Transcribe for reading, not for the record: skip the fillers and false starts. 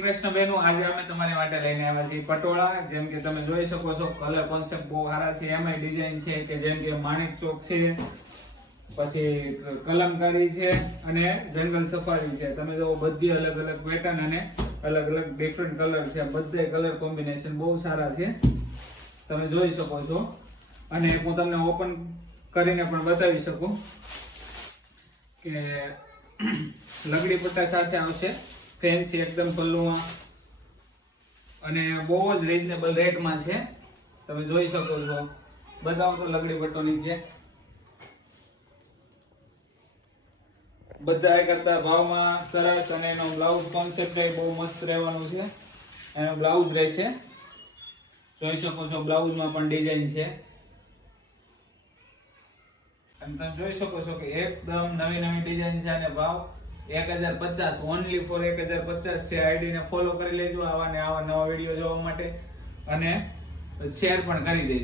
શ્રી કૃષ્ણ બહેનો, આજે અમે તમારી માટે લઈને આવ્યા છીએ પટોળા. જેમ કે તમે જોઈ શકો છો, કલર કોન્સેપ્ટ બહુ સારા છે. એમાંય ડિઝાઇન છે કે જેમ કે માણેક ચોક છે, પછી કલમકારી છે અને જંગલ સફારી છે. તમે જો બધી અલગ અલગ પેટર્ન અને અલગ અલગ ડિફરન્ટ કલર છે. બધે કલર કોમ્બિનેશન બહુ સારા છે, તમે જોઈ શકો છો. અને હું તમને ઓપન કરીને પણ બતાવી શકું કે લગડી પટ્ટા સાથે આવશે, ફેન્સી એકદમ પલ્લુમાં, અને બહુ જ રીઝનેબલ રેટમાં છે. તમે જોઈ શકો છો. બતાવો તો લગડી પટ્ટો નીચે. બધા કરતા ભાવમાં સરસ, અને એનો બ્લાઉઝ કોન્સેપ્ટ બહુ મસ્ત રહેવાનું છે. એનો બ્લાઉઝ રહેશે, જોઈ શકો છો. બ્લાઉઝમાં પણ ડિઝાઇન છે. અને તમે જોઈ શકો છો કે એકદમ નવી નવી ડિઝાઇન છે. અને ભાવ 1050, ઓનલી ફોર 1050 છે. આઈડી ને ફોલો કરી લેજો આવા ને આવા નવા વિડીયો જોવા માટે, અને શેર પણ કરી દેજો.